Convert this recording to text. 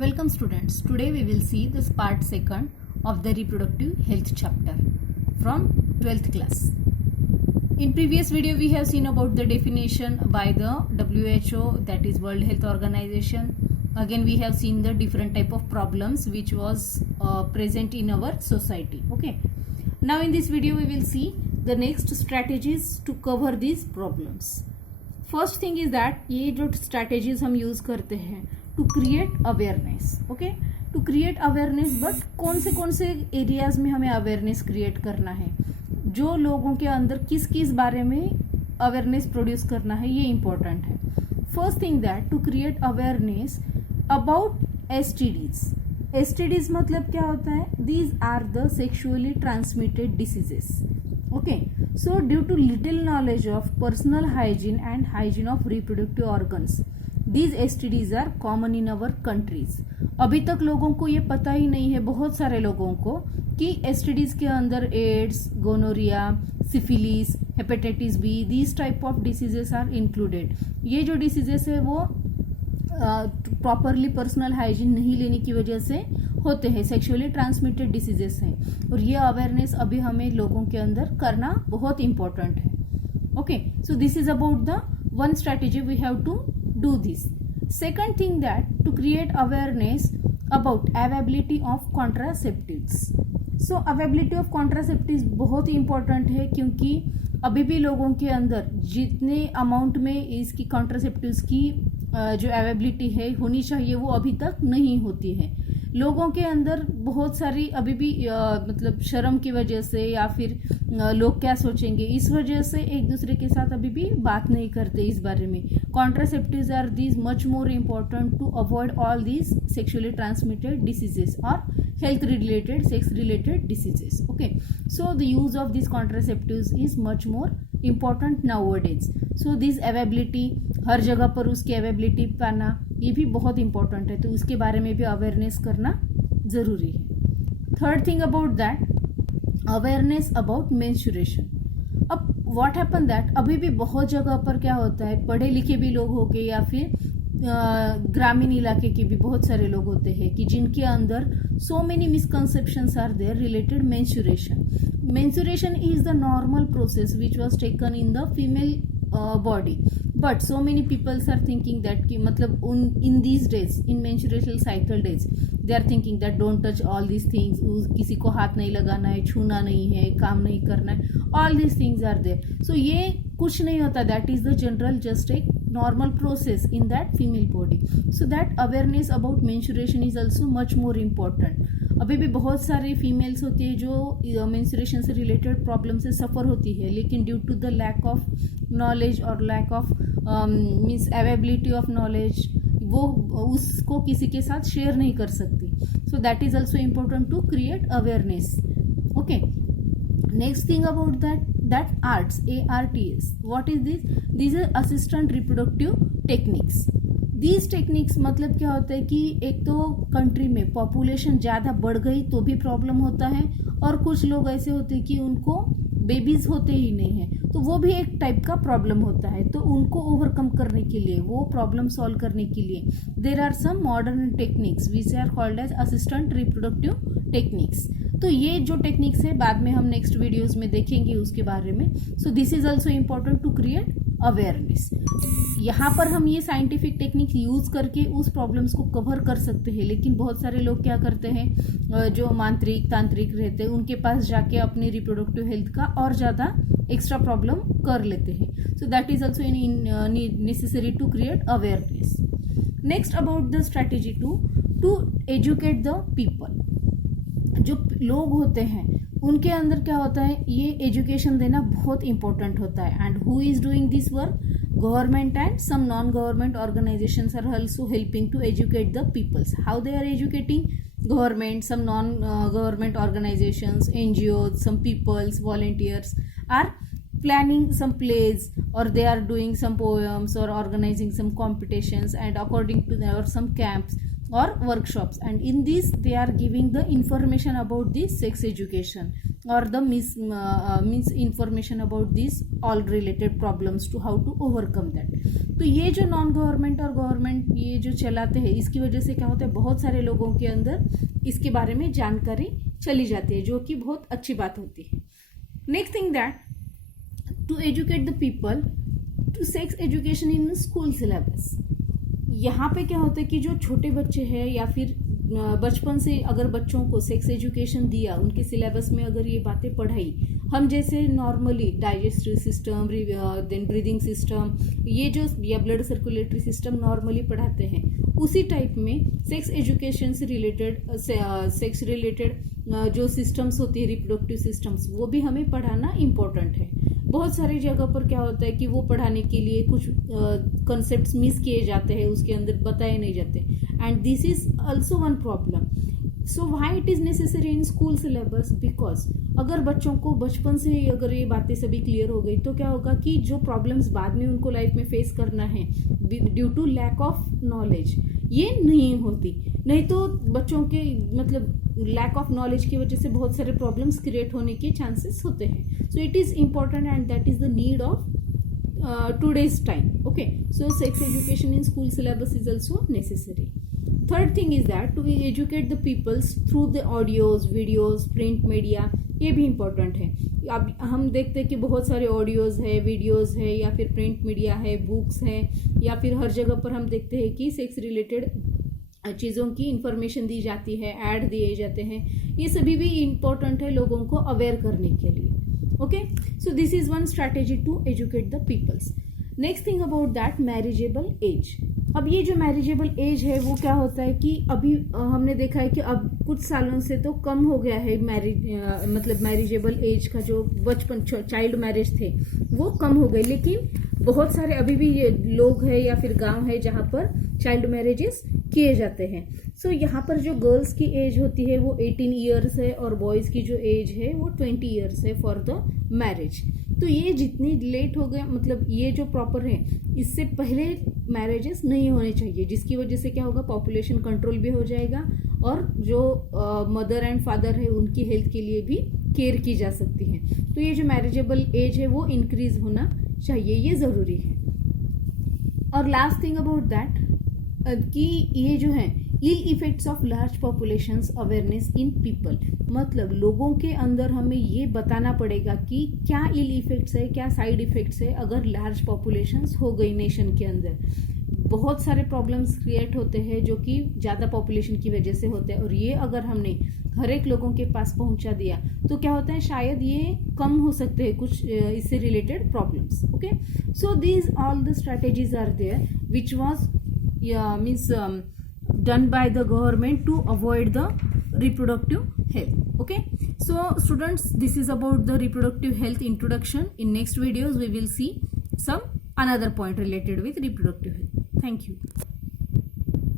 Welcome students. Today we will see this part second of the reproductive health chapter from 12th class. In previous video we have seen about the definition by the WHO, that is World Health Organization. Again we have seen the different type of problems which was present in our society. Okay. Now in this video we will see the next strategies to cover these problems. First thing is that ये जो strategies हम use करते हैं to create awareness. Okay, to create awareness, but कौन से areas में हमें awareness create करना है, जो लोगों के अंदर किस बारे में awareness produce करना है, ये important है. First thing that to create awareness about STDs. STDs मतलब क्या होता है? These are the sexually transmitted diseases. Okay, so due to little knowledge of personal hygiene and hygiene of reproductive organs, these STDs are common in our countries. अभी तक लोगों को ये पता ही नहीं है, बहुत सारे लोगों को, कि STDs के अंदर AIDS, gonorrhoea, syphilis, hepatitis B, these type of diseases are included. ये जो diseases है वो प्रॉपरली पर्सनल हाइजीन नहीं लेने की वजह से होते हैं, सेक्सुअली ट्रांसमिटेड डिसीजेस हैं, और ये अवेयरनेस अभी हमें लोगों के अंदर करना बहुत इंपॉर्टेंट है. Okay, so this is about the one strategy we have to do this. Second thing that to create awareness about availability of contraceptives. So availability of contraceptives बहुत ही इंपॉर्टेंट है, क्योंकि अभी भी लोगों के अंदर जितने अमाउंट में इसकी कॉन्ट्रासेप्टिव्स की जो अवेलेबिलिटी है होनी चाहिए वो अभी तक नहीं होती है. लोगों के अंदर बहुत सारी अभी भी मतलब शर्म की वजह से या फिर लोग क्या सोचेंगे इस वजह से एक दूसरे के साथ अभी भी बात नहीं करते इस बारे में. Contraceptives are these much more important to avoid all these sexually transmitted diseases और health related, sex related diseases. Okay, so the use of these contraceptives is much more important nowadays. So this availability, हर जगह पर उसकी availability पाना ये भी बहुत important है, तो उसके बारे में भी awareness करना ज़रूरी है. Third thing about that, awareness about menstruation. अब what happened that अभी भी बहुत जगह पर क्या होता है, पढ़े लिखे भी लोग हो गए या फिर ग्रामीण इलाके के भी बहुत सारे लोग होते हैं कि जिनके अंदर so many misconceptions are there related menstruation. Menstruation is the normal process which was taken in the female body, but so many people are thinking that कि मतलब in these days, in menstrual cycle days, they are thinking that don't touch all these things, किसी को हाथ नहीं लगाना है, छूना नहीं है, काम नहीं करना है, all these things are there. So ये कुछ नहीं होता, that is the general just a normal process in that female body. So that awareness about menstruation is also much more important. अभी भी बहुत सारे फीमेल्स होती है जो मेंस्ट्रुएशन से रिलेटेड प्रॉब्लम से सफ़र होती है, लेकिन due to the lack of knowledge और lack of means availability of knowledge वो उसको किसी के साथ शेयर नहीं कर सकती. So that is also important to create awareness. Okay, next thing about that ARTS, ARTS, what is this? These are assistant reproductive techniques. These techniques मतलब क्या होता है कि एक तो कंट्री में पॉपुलेशन ज़्यादा बढ़ गई तो भी प्रॉब्लम होता है, और कुछ लोग ऐसे होते हैं कि उनको बेबीज होते ही नहीं है, तो वो भी एक टाइप का प्रॉब्लम होता है. तो उनको ओवरकम करने के लिए, वो प्रॉब्लम सॉल्व करने के लिए there are some modern techniques which are called as assistant reproductive techniques. तो ये जो टेक्निक्स है बाद में हम नेक्स्ट वीडियोस में देखेंगे उसके बारे में. So this is also important to create awareness. यहाँ पर हम ये साइंटिफिक टेक्निक यूज करके उस प्रॉब्लम्स को कवर कर सकते हैं, लेकिन बहुत सारे लोग क्या करते हैं, जो मांत्रिक तांत्रिक रहते हैं उनके पास जाके अपनी रिप्रोडक्टिव हेल्थ का और ज़्यादा एक्स्ट्रा प्रॉब्लम कर लेते हैं. So that is also necessary to create awareness. Next about the strategy to educate the people. जो लोग होते हैं उनके अंदर क्या होता है, ये एजुकेशन देना बहुत इंपॉर्टेंट होता है. And who is doing this work? Government and some non government organisations are also helping to educate the peoples. How they are educating? Government, some non-government organizations, NGOs, some peoples, volunteers are planning some plays, or they are doing some poems or organizing some competitions, and according to there are some camps or workshops, and in this they are giving the information about this sex education or the means information about these all related problems to how to overcome that. तो ये जो non government और government ये जो चलाते हैं, इसकी वजह से क्या होता है, बहुत सारे लोगों के अंदर इसके बारे में जानकारी चली जाती है, जो कि बहुत अच्छी बात होती है। Next thing that to educate the people to sex education in school syllabus. यहाँ पे क्या होता है कि जो छोटे बच्चे हैं या फिर बचपन से अगर बच्चों को सेक्स एजुकेशन दिया, उनके सिलेबस में अगर ये बातें पढ़ाई, हम जैसे normally digestive system, then breathing system, ये जो या ब्लड सर्कुलेटरी सिस्टम नॉर्मली पढ़ाते हैं, उसी टाइप में सेक्स एजुकेशन से रिलेटेड सेक्स रिलेटेड जो सिस्टम्स होती है, रिप्रोडक्टिव सिस्टम्स, वो भी हमें पढ़ाना इम्पोर्टेंट है। बहुत सारी जगह पर क्या होता है कि वो पढ़ाने के लिए कुछ कॉन्सेप्ट्स मिस किए जाते हैं, उसके अंदर बताए नहीं जाते, and this is also one problem. So why it is necessary in school syllabus, because अगर बच्चों को बचपन से ही अगर ये बातें सभी क्लियर हो गई तो क्या होगा कि जो प्रॉब्लम्स बाद में उनको लाइफ में फेस करना है due to lack of knowledge, ये नहीं होती। नहीं तो बच्चों के मतलब लैक ऑफ नॉलेज की वजह से बहुत सारे प्रॉब्लम्स क्रिएट होने के चांसेस होते हैं। So it is important and that is the need of today's time. Okay, so sex education in school syllabus is also necessary. Third thing is that to educate the peoples through the audios, videos, print media, ये भी important है। अब हम देखते हैं कि बहुत सारे ऑडियोज है, वीडियोज है, या फिर प्रिंट मीडिया है, बुक्स है, या फिर हर जगह पर हम देखते हैं कि सेक्स रिलेटेड चीज़ों की इंफॉर्मेशन दी जाती है, ऐड दिए जाते हैं। ये सभी भी इम्पोर्टेंट है लोगों को अवेयर करने के लिए। Okay, so this is one strategy to educate the peoples. Next thing about that, marriageable age. अब ये जो मैरिजेबल एज है वो क्या होता है कि अभी हमने देखा है कि अब कुछ सालों से तो कम हो गया है मतलब मैरिजेबल एज का जो बचपन चाइल्ड मैरिज थे वो कम हो गए, लेकिन बहुत सारे अभी भी ये लोग हैं या फिर गांव है जहाँ पर चाइल्ड मैरिजेस किए जाते हैं। सो यहाँ पर जो गर्ल्स की एज होती है वो 18 ईयर्स है और बॉयज की जो एज है वो 20 ईयर्स है फॉर द मैरिज। तो ये जितनी लेट हो गए, मतलब ये जो प्रॉपर है, इससे पहले मैरिजेस नहीं होने चाहिए, जिसकी वजह से क्या होगा, पॉपुलेशन कंट्रोल भी हो जाएगा और जो मदर एंड फादर है उनकी हेल्थ के लिए भी केयर की जा सकती है। तो ये जो मैरिजेबल एज है वो इंक्रीज होना चाहिए, ये ज़रूरी है। और लास्ट थिंग अबाउट दैट कि ये जो है ill effects of large populations awareness in people, मतलब लोगों के अंदर हमें ये बताना पड़ेगा कि क्या इल इफेक्ट्स है, क्या साइड इफेक्ट्स है अगर लार्ज पॉपुलेशंस हो गई नेशन के अंदर। बहुत सारे प्रॉब्लम्स क्रिएट होते हैं जो कि ज़्यादा पॉपुलेशन की वजह से होते हैं, और ये अगर हमने हर एक लोगों के पास पहुंचा दिया तो क्या होता है, शायद ये कम हो सकते हैं कुछ इससे related problems. Okay, so these all the strategies are there which was means done by the government to avoid the reproductive health. Okay, so students, this is about the reproductive health introduction. In next videos we will see some another point related with reproductive health. Thank you.